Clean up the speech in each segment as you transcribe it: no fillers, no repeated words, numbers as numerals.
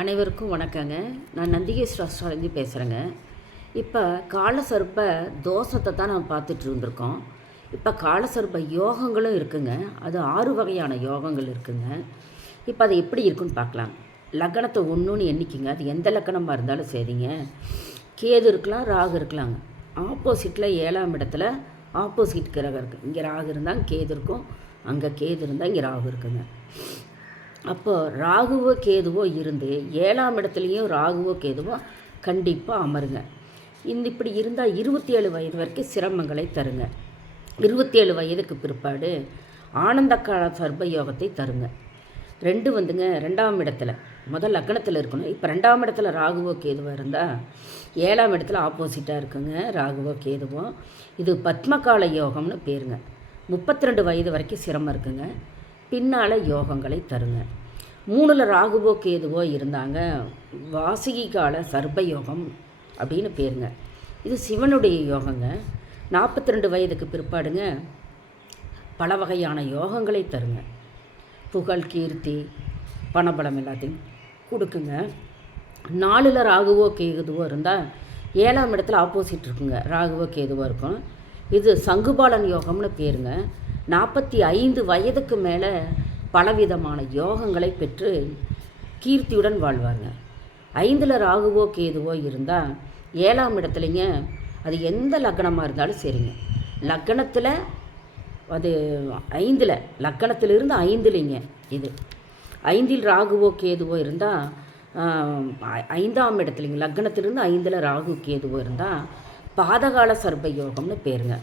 அனைவருக்கும் வணக்கங்க. நான் நந்திகேஸ்வர அஸ்ட்ராலஜி பேசுகிறேங்க. இப்போ காலசர்ப்ப தோஷத்தை தான் நம்ம பார்த்துட்டு இருந்திருக்கோம். இப்போ காலசர்ப்ப யோகங்களும் இருக்குங்க. அது 6 வகையான யோகங்கள் இருக்குங்க. இப்போ அது எப்படி இருக்குன்னு பார்க்கலாம். லக்னத்தை ஒன்றுன்னு எண்ணிக்குங்க. அது எந்த லக்கணமாக இருந்தாலும் சரிங்க. கேது இருக்கலாம், ராகு இருக்கலாங்க. ஆப்போசிட்டில் 7ஆம் இடத்துல ஆப்போசிட் கிரகம் இருக்குது. இங்கே ராகு இருந்தால் கேது இருக்கும், அங்கே கேது இருந்தால் இங்கே ராகு இருக்குங்க. அப்போ ராகுவோ கேதுவோ இருந்து 7ஆம் இடத்துலையும் ராகுவோ கேதுவோ கண்டிப்பாக அமருங்க. இப்படி இருந்தால் 27 வயது வரைக்கும் சிரமங்களை தருங்க. 27 வயதுக்கு பிற்பாடு ஆனந்த கால சர்ப்ப யோகத்தை தருங்க. 2 வந்துங்க 2ஆம் இடத்துல முதல் லக்னத்தில் இருக்கணும். இப்போ 2ஆம் இடத்துல ராகுவோ கேதுவோ இருந்தால் 7ஆம் இடத்துல ஆப்போசிட்டாக இருக்குங்க ராகுவோ கேதுவோ. இது பத்மகால யோகம்னு பேருங்க. 32 வயது வரைக்கும் சிரமம் இருக்குங்க. பின்னால் யோகங்களை தருங்க. 3ல் ராகுவோ கேதுவோ இருந்தாங்க வாசிகி கால சர்ப்ப யோகம் அப்படின்னு பேருங்க. இது சிவனுடைய யோகங்க. 42 வயதுக்கு பிற்பாடுங்க பல வகையான யோகங்களை தருங்க. புகழ், கீர்த்தி, பணபலம் எல்லாத்தையும் கொடுக்குங்க. 4ல் ராகுவோ கேதுவோ இருந்தால் 7ஆம் இடத்துல ஆப்போசிட் இருக்குங்க ராகுவோ கேதுவோ இருக்கும். இது சங்குபாலன் யோகம்னு பேருங்க. 45 வயதுக்கு மேலே பலவிதமான யோகங்களை பெற்று கீர்த்தியுடன் வாழ்வாங்க. 5ல் ராகுவோ கேதுவோ இருந்தால் 7ஆம் இடத்துலைங்க அது எந்த லக்னமாக இருந்தாலும் சரிங்க. லக்னத்தில் அது 5ல் லக்னத்திலிருந்து 5லிங்க இது 5ல் ராகுவோ கேதுவோ இருந்தால் 5ஆம் இடத்துலைங்க லக்னத்திலிருந்து 5ல் ராகு கேதுவோ இருந்தால் பாதகால சர்ப்ப யோகம்னு பேருங்க.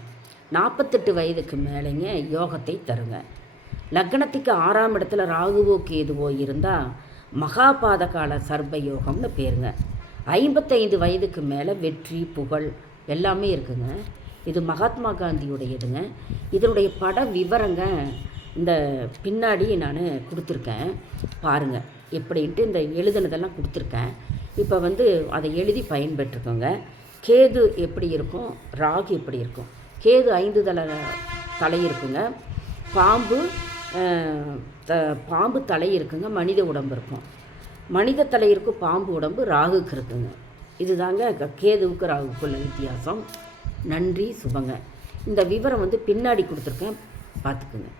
48 வயதுக்கு மேலேங்க யோகத்தை தருங்க. லக்னத்துக்கு 6ஆம் இடத்துல ராகுவோ கேதுவோ இருந்தால் மகாபாதகால சர்ப்ப யோகம்னு பேருங்க. 55 வயதுக்கு மேலே வெற்றி, புகழ் எல்லாமே இருக்குங்க. இது மகாத்மா காந்தியுடையதுங்க. இதனுடைய பட விவரங்க இந்த பின்னாடி நான் கொடுத்துருக்கேன் பாருங்கள். எப்படின்ட்டு இந்த எழுதுனதெல்லாம் கொடுத்துருக்கேன். இப்போ அதை எழுதி பயன்பெற்றுக்கோங்க. கேது எப்படி இருக்கும், ராகு எப்படி இருக்கும். கேது 5 தலை இருக்குங்க. பாம்பு தலை இருக்குங்க. மனித உடம்பு இருக்கும். மனித தலை இருக்கும், பாம்பு உடம்பு ராகுக்கு இருக்குங்க. இதுதாங்க கேதுவுக்கு ராகுக்குள்ள வித்தியாசம். நன்றி, சுபங்க. இந்த விவரம் பின்னாடி கொடுத்துருக்கேன், பார்த்துக்குங்க.